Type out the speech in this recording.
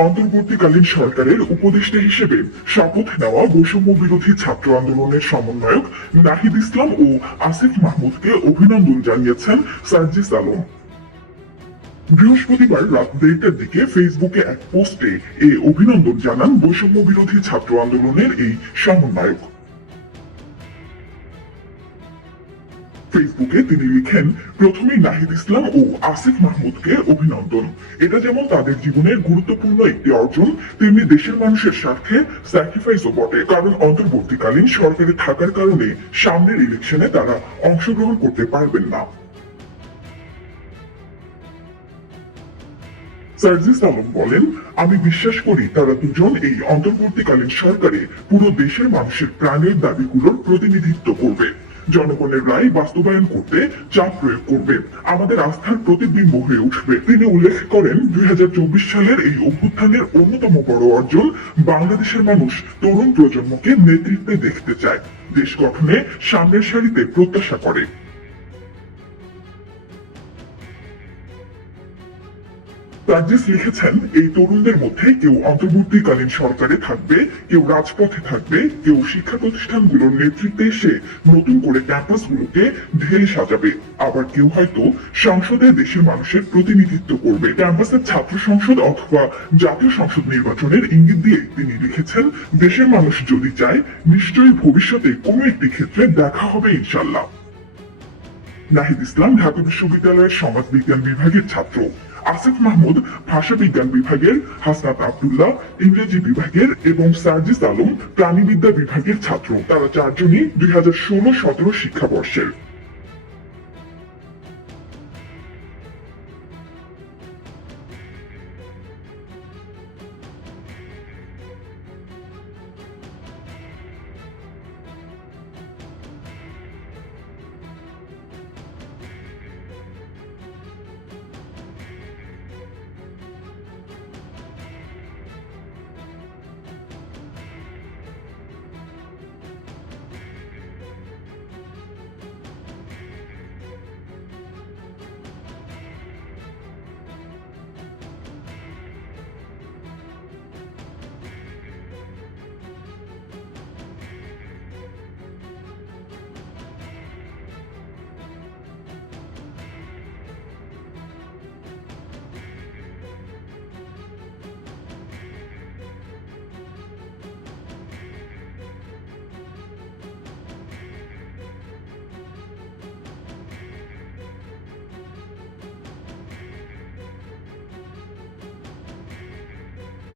অন্তর্বর্তীকালীন সরকারের উপদেষ্টা হিসেবে শপথ নেওয়া বৈষম্য বিরোধী ছাত্র আন্দোলনের সমন্বয়ক নাহিদ ইসলাম ও আসিফ মাহমুদকে অভিনন্দন জানিয়েছেন সার্জিস আলম। বৃহস্পতিবার রাত 1:30টার দিকে ফেসবুকে এক পোস্টে এই অভিনন্দন জানান বৈষম্য বিরোধী ছাত্র আন্দোলনের এই সমন্বয়ক। ফেসবুকে তিনি লিখেন, প্রথমেই নাহিদ ইসলাম ও আসিফ মাহমুদকে অভিনন্দন। এটা যেমন তাদের জীবনের গুরুত্বপূর্ণ একটি অর্জন, তেমনি দেশের মানুষের স্বার্থে স্যাক্রিফাইসও বটে। কারণ অন্তর্বর্তীকালীন সরকারে থাকার কারণে সামনের ইলেকশনে তারা অংশগ্রহণ করতে পারবেন না। সার্জিস আলম বলেন, আমি বিশ্বাস করি তারা দুজন এই অন্তর্বর্তীকালীন সরকারে পুরো দেশের মানুষের প্রাণের দাবিগুলোর প্রতিনিধিত্ব করবে, জনগণের রায় বাস্তবায়ন করতে চাপ প্রয়োগ করবে, আমাদের আস্থার প্রতিবিম্ব হয়ে উঠবে। তিনি উল্লেখ করেন, 2024 সালের এই অভ্যুত্থানের অন্যতম বড় অর্জন, বাংলাদেশের মানুষ তরুণ প্রজন্মকে নেতৃত্বে দেখতে চায়, দেশ গঠনে সামনের সারিতে প্রত্যাশা করে। সার্জিস লিখেছেন, এই তরুণদের মধ্যে কেউ অন্তর্বর্তীকালীন সরকারে থাকবে, কেউ রাজপথে থাকবে, কেউ শিক্ষা প্রতিষ্ঠানগুলোর নেতৃত্বে এসে নতুন করে ক্যাম্পাসগুলোকে ঢেলে সাজাবে, আবার কেউ হয়তো সংসদে দেশের মানুষের প্রতিনিধিত্ব করবে। ক্যাম্পাসের ছাত্র সংসদ অথবা জাতীয় সংসদ নির্বাচনের ইঙ্গিত দিয়ে তিনি লিখেছেন, দেশের মানুষ যদি চায়, নিশ্চয়ই ভবিষ্যতে কোনো একটি ক্ষেত্রে দেখা হবে ইনশাল্লাহ। নাহিদ ইসলাম ঢাকা বিশ্ববিদ্যালয়ের সমাজ বিজ্ঞান বিভাগের ছাত্র, আসিফ মাহমুদ ভাষা বিজ্ঞান বিভাগের, হাসনাত আব্দুল্লাহ ইংরেজি বিভাগের এবং সার্জিস আলম প্রাণীবিদ্যা বিভাগের ছাত্র। তারা চারজনই 2016-17 শিক্ষাবর্ষের।